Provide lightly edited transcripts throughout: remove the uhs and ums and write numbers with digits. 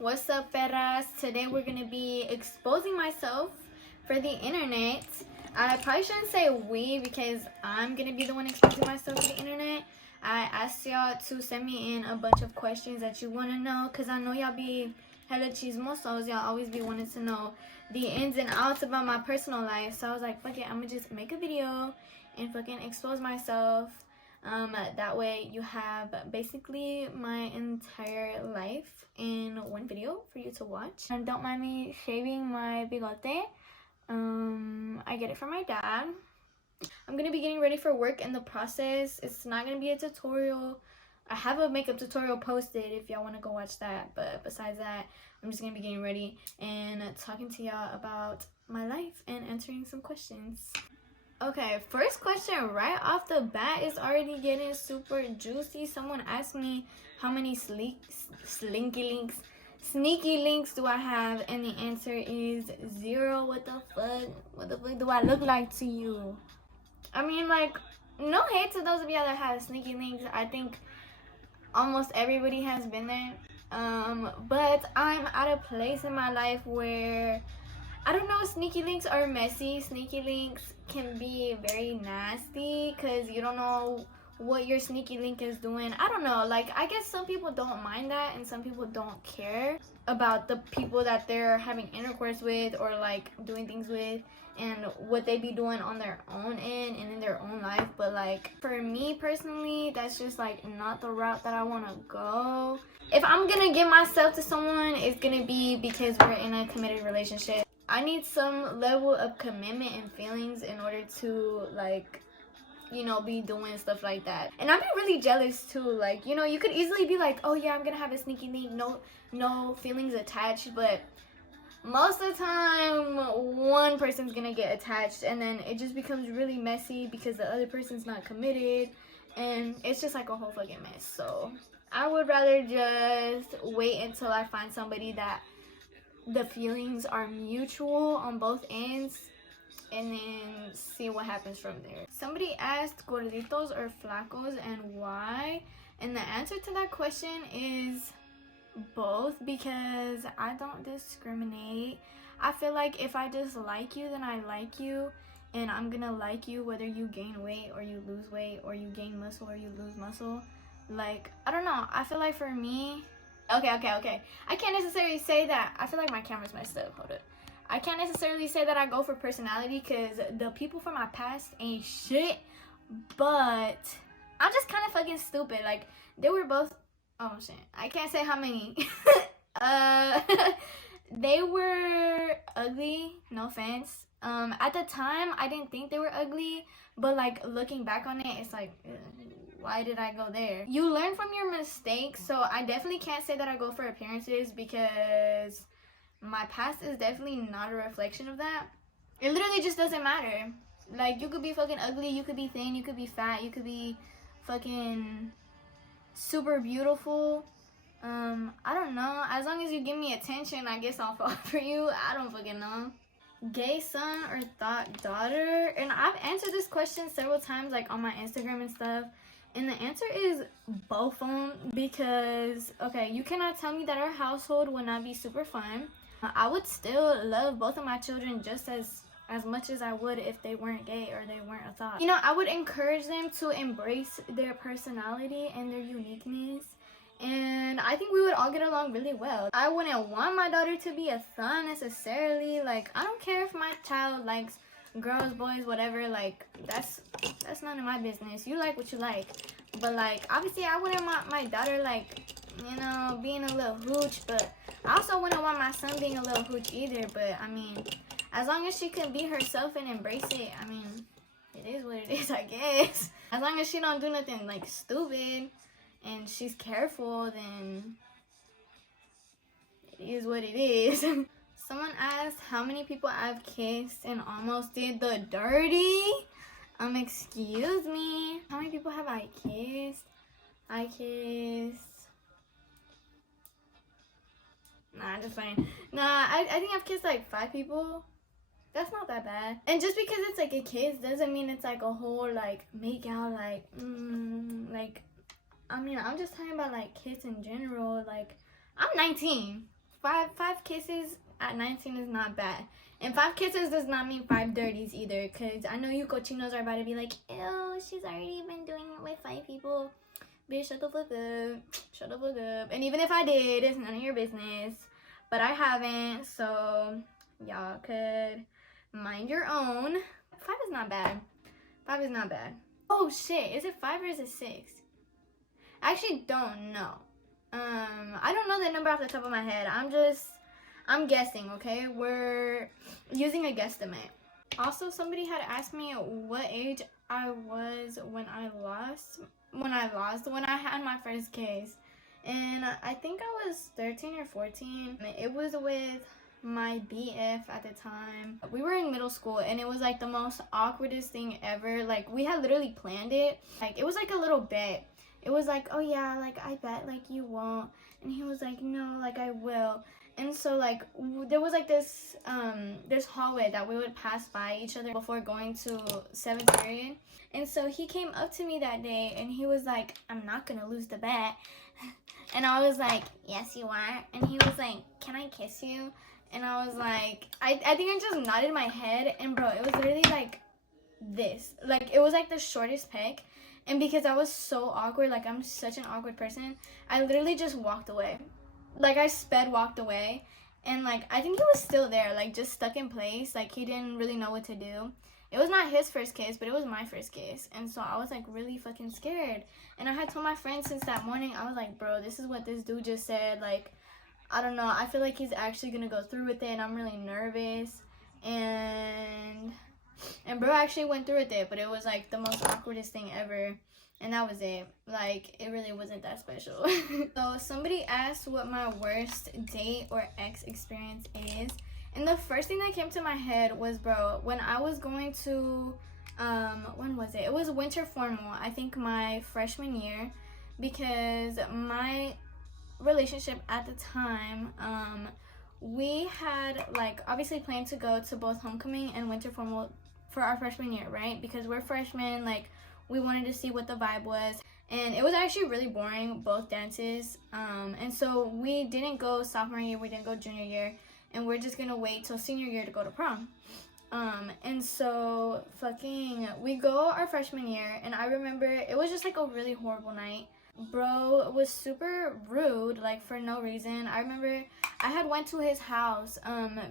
What's up, perras? Today we're gonna be exposing myself for the internet. I probably shouldn't say we because I'm gonna be the one exposing myself to the internet. I asked y'all to send me in a bunch of questions that you want to know, because I know y'all be hella chismosos. Y'all always be wanting to know the ins and outs about my personal life. So I was like, fuck it, I'm gonna just make a video and fucking expose myself. That way you have basically my entire life in one video for you to watch. And don't mind me shaving my bigote. I get it from my dad. I'm gonna be getting ready for work in the process. It's not gonna be a tutorial. I have a makeup tutorial posted if y'all want to go watch that, but besides that, I'm just gonna be getting ready and talking to y'all about my life and answering some questions. Okay, first question right off the bat is already getting super juicy. Someone asked me how many sneaky links do I have, and the answer is 0. What the fuck do I look like to you? I mean, like, no hate to those of y'all that have sneaky links. I think almost everybody has been there. But I'm at a place in my life where I don't know, sneaky links are messy. Sneaky links can be very nasty because you don't know what your sneaky link is doing. I don't know, like, I guess some people don't mind that and some people don't care about the people that they're having intercourse with or like doing things with and what they be doing on their own end and in their own life. But like, for me personally, that's just like not the route that I want to go. If I'm gonna give myself to someone, it's gonna be because we're in a committed relationship. I need some level of commitment and feelings in order to, like, you know, be doing stuff like that. And I'd be really jealous too. Like, you know, you could easily be like, oh yeah, I'm gonna have a sneaky link, no feelings attached, but most of the time one person's gonna get attached and then it just becomes really messy because the other person's not committed and it's just like a whole fucking mess. So I would rather just wait until I find somebody that the feelings are mutual on both ends and then see what happens from there. Somebody asked gorditos or flacos and why, and the answer to that question is both, because I don't discriminate. I feel like if I just like you, then I like you, and I'm gonna like you whether you gain weight or you lose weight or you gain muscle or you lose muscle. Like, I don't know, I feel like for me, okay, I can't necessarily say that. I feel like my camera's messed up. Hold up. I can't necessarily say that I go for personality because the people from my past ain't shit, but I'm just kind of fucking stupid. Like, they were both, oh shit, I can't say how many. They were ugly, no offense. At the time, I didn't think they were ugly, but like looking back on it, it's like, why did I go there? You learn from your mistakes, so I definitely can't say that I go for appearances because my past is definitely not a reflection of that. It literally just doesn't matter. Like, you could be fucking ugly, you could be thin, you could be fat, you could be fucking super beautiful. I don't know. As long as you give me attention, I guess I'll fall for you. I don't fucking know. Gay son or thought daughter? And I've answered this question several times, like on my Instagram and stuff. And the answer is both of them, because, okay, you cannot tell me that our household would not be super fun. I would still love both of my children just as much as I would if they weren't gay or they weren't a thought. You know, I would encourage them to embrace their personality and their uniqueness. And I think we would all get along really well. I wouldn't want my daughter to be a thon necessarily. Like, I don't care if my child likes girls, boys, whatever. Like, that's none of my business. You like what you like. But like, obviously I wouldn't want my daughter, like, you know, being a little hooch, but I also wouldn't want my son being a little hooch either. But I mean, as long as she can be herself and embrace it, I mean, it is what it is, I guess. As long as she don't do nothing like stupid and she's careful, then it is what it is. Someone asked how many people I've kissed and almost did the dirty. Excuse me. How many people have I kissed? Nah, just fine. Nah, I think I've kissed like 5 people. That's not that bad. And just because it's like a kiss doesn't mean it's like a whole like make out like like, I mean, I'm just talking about like kids in general. Like, I'm 19. five kisses at 19 is not bad. And 5 kisses does not mean 5 dirties either, because I know you cochinos are about to be like, ew, she's already been doing it with 5 people. Bitch, shut the fuck up. Shut the fuck up. And even if I did, it's none of your business. But I haven't, so y'all could mind your own. 5 is not bad. 5 is not bad. Oh shit, is it 5 or is it 6? I actually don't know. I don't know the number off the top of my head. I'm guessing, okay? We're using a guesstimate. Also, somebody had asked me what age I was when I had my first kiss. And I think I was 13 or 14. It was with my BF at the time. We were in middle school and it was like the most awkwardest thing ever. Like, we had literally planned it. Like, it was like a little bet. It was like, oh yeah, like I bet like you won't. And he was like, no, like I will. And so like there was like this hallway that we would pass by each other before going to 7th period. And so he came up to me that day and he was like, I'm not gonna lose the bet. And I was like, yes you are. And he was like, can I kiss you? And I was like, I think I just nodded my head. And bro, it was literally like this. Like, it was like the shortest peck. And because I was so awkward, like I'm such an awkward person, I literally just walked away. Like, I walked away. And like, I think he was still there, like just stuck in place. Like, he didn't really know what to do. It was not his first kiss, but it was my first kiss. And so I was like really fucking scared. And I had told my friend since that morning, I was like, bro, this is what this dude just said. Like, I don't know, I feel like he's actually gonna go through with it and I'm really nervous. And bro actually went through with it, but it was like the most awkwardest thing ever. And that was it. Like, it really wasn't that special. So somebody asked what my worst date or ex experience is. And the first thing that came to my head was, bro, when I was going to, when was it? It was winter formal, I think my freshman year. Because my relationship at the time, we had, like, obviously planned to go to both homecoming and winter formal for our freshman year, right? Because we're freshmen, like, we wanted to see what the vibe was. And it was actually really boring, both dances. And so we didn't go sophomore year, we didn't go junior year. And we're just gonna wait till senior year to go to prom. And so we go our freshman year. And I remember it was just like a really horrible night. Bro was super rude, like for no reason. I remember I had went to his house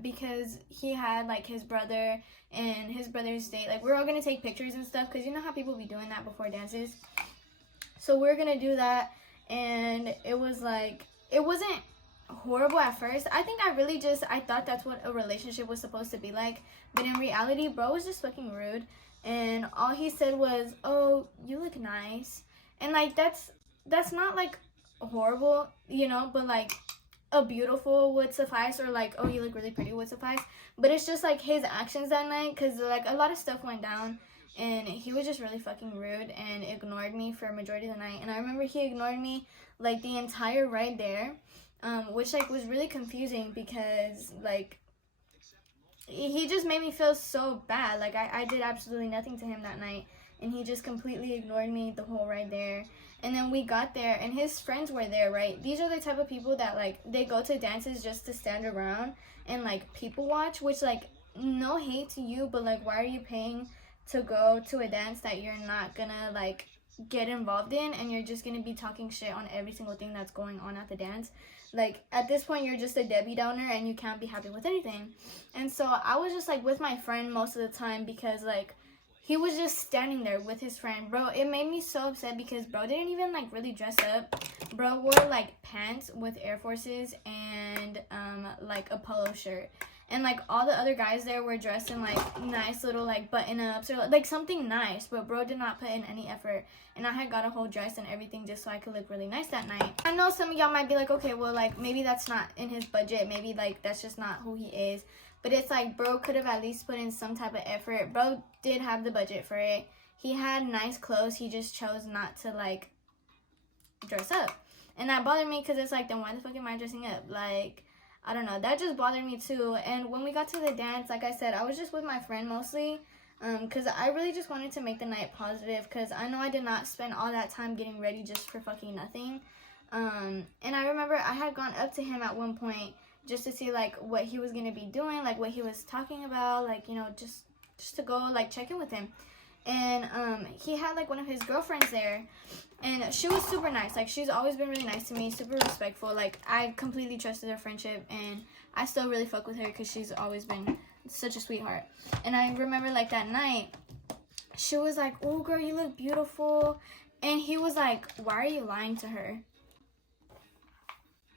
because he had like his brother and his brother's date. Like, we're all gonna take pictures and stuff, because you know how people be doing that before dances. So we're gonna do that. And it was like, it wasn't horrible at first. I think I thought that's what a relationship was supposed to be like. But in reality, bro was just fucking rude. And all he said was, oh, you look nice. And like, that's not like horrible, you know, but like a beautiful would suffice, or like, oh, you look really pretty would suffice. But it's just like his actions that night, because like a lot of stuff went down and he was just really fucking rude and ignored me for a majority of the night. And I remember he ignored me like the entire ride there, which like was really confusing, because like he just made me feel so bad. Like, I did absolutely nothing to him that night, and he just completely ignored me the whole ride there. And then we got there and his friends were there, right? These are the type of people that like, they go to dances just to stand around and like people watch, which like, no hate to you, but like, why are you paying to go to a dance that you're not gonna like get involved in, and you're just gonna be talking shit on every single thing that's going on at the dance? Like, at this point, you're just a Debbie Downer and you can't be happy with anything. And so I was just like with my friend most of the time, because like, he was just standing there with his friend. Bro, it made me so upset, because bro didn't even like really dress up. Bro wore like pants with Air Forces and like a polo shirt. And like all the other guys there were dressed in like nice little like button ups or like something nice, but bro did not put in any effort. And I had got a whole dress and everything just so I could look really nice that night. I know some of y'all might be like, okay, well like maybe that's not in his budget, maybe like that's just not who he is. But it's like, bro could have at least put in some type of effort. Bro did have the budget for it. He had nice clothes. He just chose not to, like, dress up. And that bothered me, because it's like, then why the fuck am I dressing up? Like, I don't know. That just bothered me, too. And when we got to the dance, like I said, I was just with my friend mostly. Because I really just wanted to make the night positive. Because I know I did not spend all that time getting ready just for fucking nothing. And I remember I had gone up to him at one point, just to see like what he was gonna be doing, like what he was talking about, like, you know, just to go like check in with him. And he had like one of his girlfriends there, and she was super nice. Like, she's always been really nice to me, super respectful. Like, I completely trusted her friendship, and I still really fuck with her because she's always been such a sweetheart. And I remember like that night, she was like, "Oh girl, you look beautiful," and he was like, "Why are you lying to her?"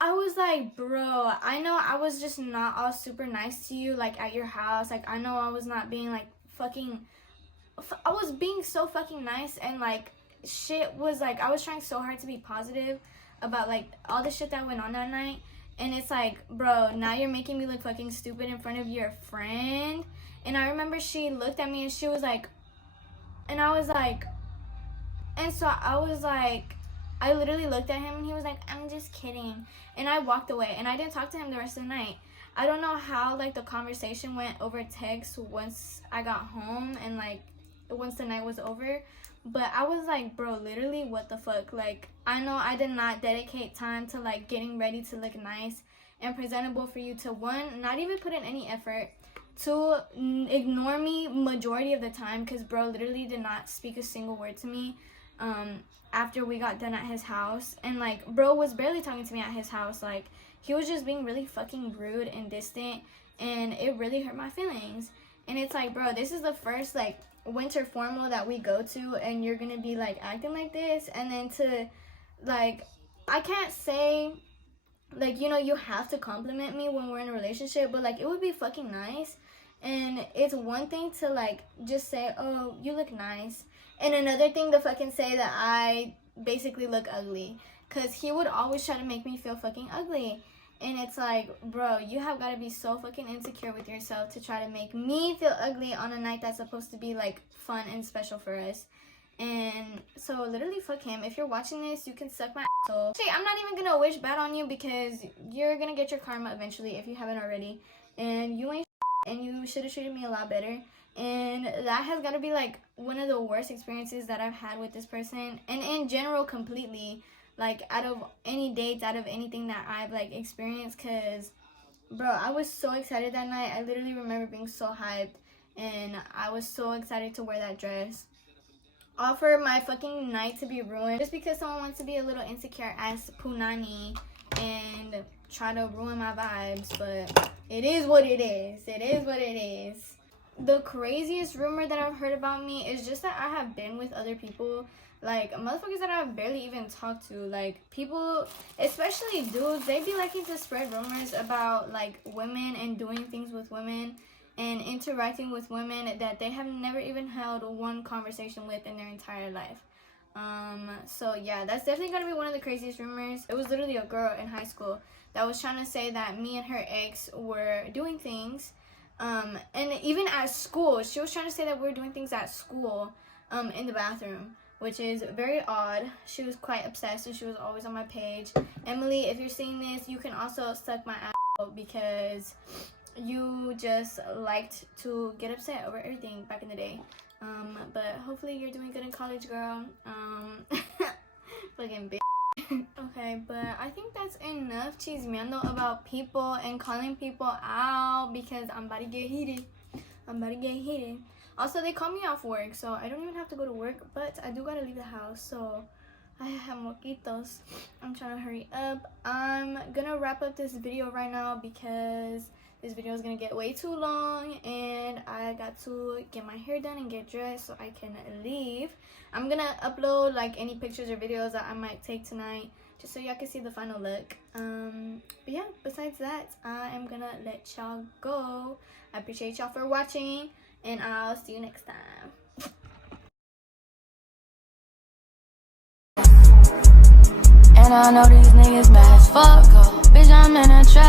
I was like, bro, I know I was just not all super nice to you, like, at your house. Like, I know I was not being, like, I was being so fucking nice, and, like, shit was, like, I was trying so hard to be positive about, like, all the shit that went on that night. And it's like, bro, now you're making me look fucking stupid in front of your friend. And I remember she looked at me, and she was like, and I was like, and so I was like, I literally looked at him, and he was like, "I'm just kidding." And I walked away, and I didn't talk to him the rest of the night. I don't know how, like, the conversation went over text once I got home and, like, once the night was over. But I was like, bro, literally, what the fuck? Like, I know I did not dedicate time to, like, getting ready to look nice and presentable for you to, one, not even put in any effort, two, ignore me majority of the time, because bro literally did not speak a single word to me after we got done at his house. And like, bro was barely talking to me at his house. Like, he was just being really fucking rude and distant, and it really hurt my feelings. And it's like, bro, this is the first like winter formal that we go to, and you're gonna be like acting like this. And then to like, I can't say like, you know, you have to compliment me when we're in a relationship, but like, it would be fucking nice. And it's one thing to like just say, "Oh, you look nice," and another thing to fucking say that I basically look ugly, because he would always try to make me feel fucking ugly. And it's like, bro, you have got to be so fucking insecure with yourself to try to make me feel ugly on a night that's supposed to be like fun and special for us. And so literally, fuck him. If you're watching this, you can suck my asshole. Actually, I'm not even gonna wish bad on you, because you're gonna get your karma eventually if you haven't already. And you ain't and you should have treated me a lot better. And that has got to be like one of the worst experiences that I've had with this person, and in general completely, like out of any dates, out of anything that I've like experienced. Because bro, I was so excited that night. I literally remember being so hyped, and I was so excited to wear that dress. All for my fucking night to be ruined just because someone wants to be a little insecure as punani and try to ruin my vibes. But it is what it is. It is what it is. The craziest rumor that I've heard about me is just that I have been with other people, like motherfuckers that I've barely even talked to. Like, people, especially dudes, they be liking to spread rumors about like women and doing things with women and interacting with women that they have never even held one conversation with in their entire life. So yeah, that's definitely gonna be one of the craziest rumors. It was literally a girl in high school that was trying to say that me and her ex were doing things, and even at school, she was trying to say that we were doing things at school, in the bathroom, which is very odd. She was quite obsessed, and she was always on my page. Emily, if you're seeing this, you can also suck my ass, because you just liked to get upset over everything back in the day. But hopefully you're doing good in college, girl. Fucking bitch. Okay, but I think that's enough chismeando about people and calling people out, because I'm about to get heated. Also, they call me off work, so I don't even have to go to work, but I do gotta leave the house, so I have moquitos. I'm trying to hurry up. I'm gonna wrap up this video right now, because this video is gonna get way too long, and I got to get my hair done and get dressed so I can leave. I'm gonna upload like any pictures or videos that I might take tonight, just so y'all can see the final look. But yeah, besides that, I am gonna let y'all go. I appreciate y'all for watching, and I'll see you next time. And I know these niggas mad as fuck, bitch, I'm in a trap.